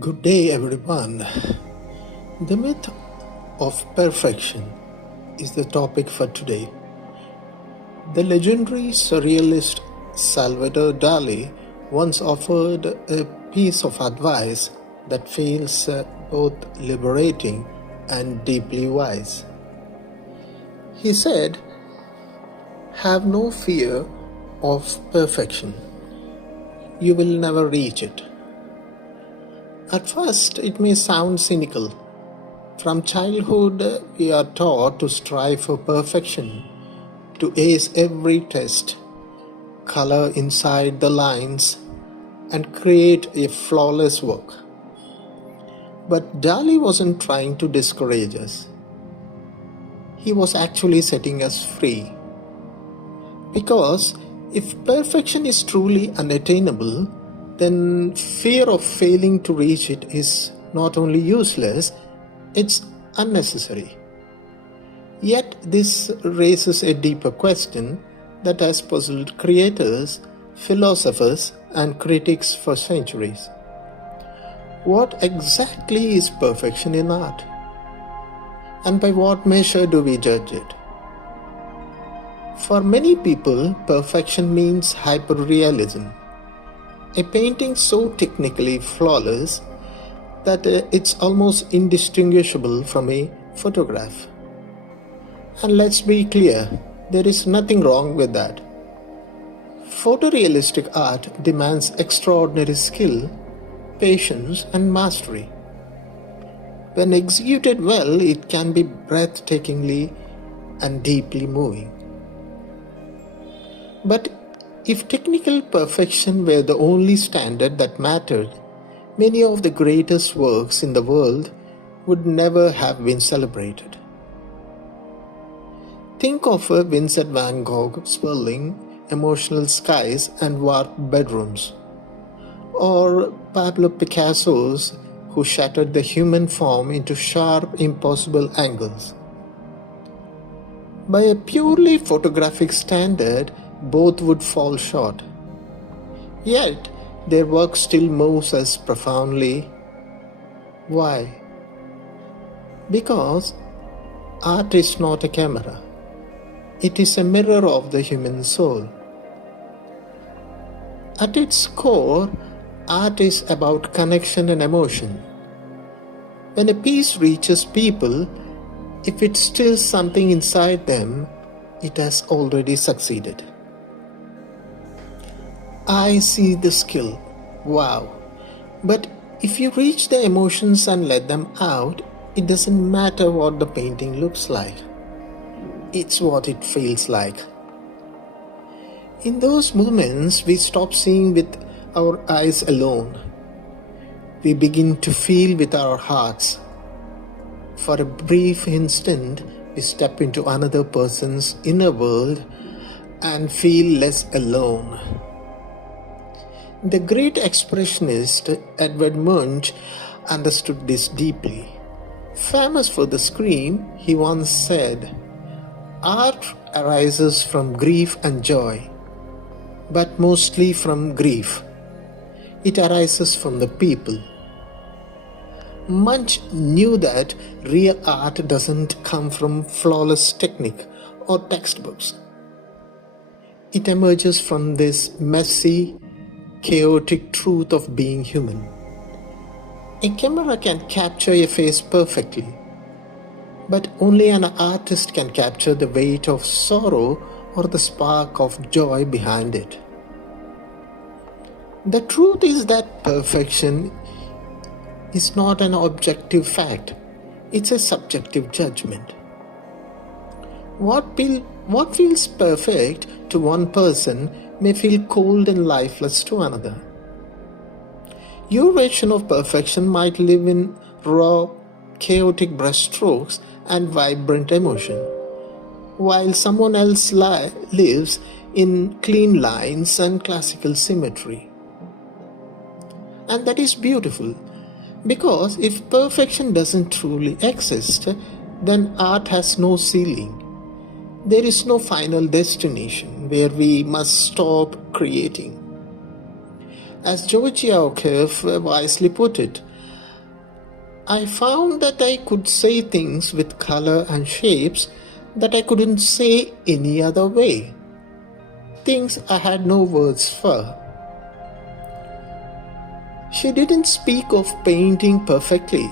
Good day, everyone. The myth of perfection is the topic for today. The legendary surrealist Salvador Dali once offered a piece of advice that feels both liberating and deeply wise. He said, "Have no fear of perfection. You will never reach it." At first, it may sound cynical. From childhood, we are taught to strive for perfection, to ace every test, color inside the lines, and create a flawless work. But Dali wasn't trying to discourage us. He was actually setting us free. Because if perfection is truly unattainable, then fear of failing to reach it is not only useless, it's unnecessary. Yet this raises a deeper question that has puzzled creators, philosophers, and critics for centuries. What exactly is perfection in art? And by what measure do we judge it? For many people, perfection means hyperrealism. A painting so technically flawless that it's almost indistinguishable from a photograph. And let's be clear, there is nothing wrong with that. Photorealistic art demands extraordinary skill, patience, and mastery. When executed well, it can be breathtakingly and deeply moving. But if technical perfection were the only standard that mattered, many of the greatest works in the world would never have been celebrated. Think of Vincent van Gogh swirling emotional skies and warped bedrooms, or Pablo Picasso's who shattered the human form into sharp, impossible angles. By a purely photographic standard, both would fall short. Yet, their work still moves us profoundly. Why? Because art is not a camera. It is a mirror of the human soul. At its core, art is about connection and emotion. When a piece reaches people, if it stirs something inside them, it has already succeeded. I see the skill. Wow. But if you reach the emotions and let them out, it doesn't matter what the painting looks like. It's what it feels like. In those moments, we stop seeing with our eyes alone. We begin to feel with our hearts. For a brief instant, we step into another person's inner world and feel less alone. The great expressionist Edvard Munch understood this deeply. Famous for the scream, he once said, "Art arises from grief and joy, but mostly from grief. It arises from the people." Munch knew that real art doesn't come from flawless technique or textbooks. It emerges from this messy, chaotic truth of being human. A camera can capture a face perfectly, but only an artist can capture the weight of sorrow or the spark of joy behind it. The truth is that perfection is not an objective fact, it's a subjective judgment. What feels perfect to one person may feel cold and lifeless to another. Your version of perfection might live in raw, chaotic brushstrokes and vibrant emotion, while someone else lives in clean lines and classical symmetry. And that is beautiful, because if perfection doesn't truly exist, then art has no ceiling. There is no final destination where we must stop creating. As Georgia O'Keeffe wisely put it, I found that I could say things with color and shapes that I couldn't say any other way. Things I had no words for. She didn't speak of painting perfectly.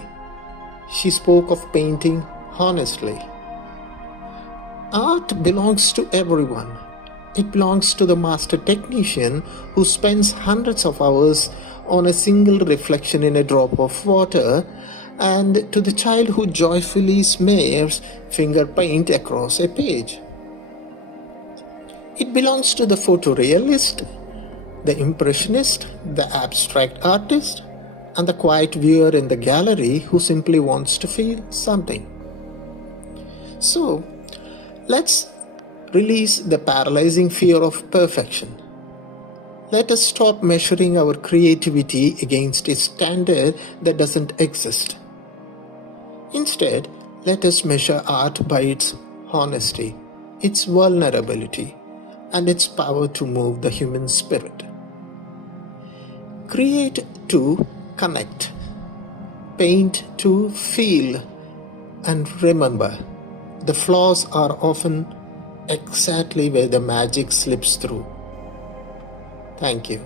She spoke of painting honestly. Art belongs to everyone. It belongs to the master technician who spends hundreds of hours on a single reflection in a drop of water, and to the child who joyfully smears finger paint across a page. It belongs to the photorealist, the impressionist, the abstract artist, and the quiet viewer in the gallery who simply wants to feel something. So, let's release the paralyzing fear of perfection. Let us stop measuring our creativity against a standard that doesn't exist. Instead, let us measure art by its honesty, its vulnerability, and its power to move the human spirit. Create to connect, paint to feel, and remember, the flaws are often exactly where the magic slips through. Thank you.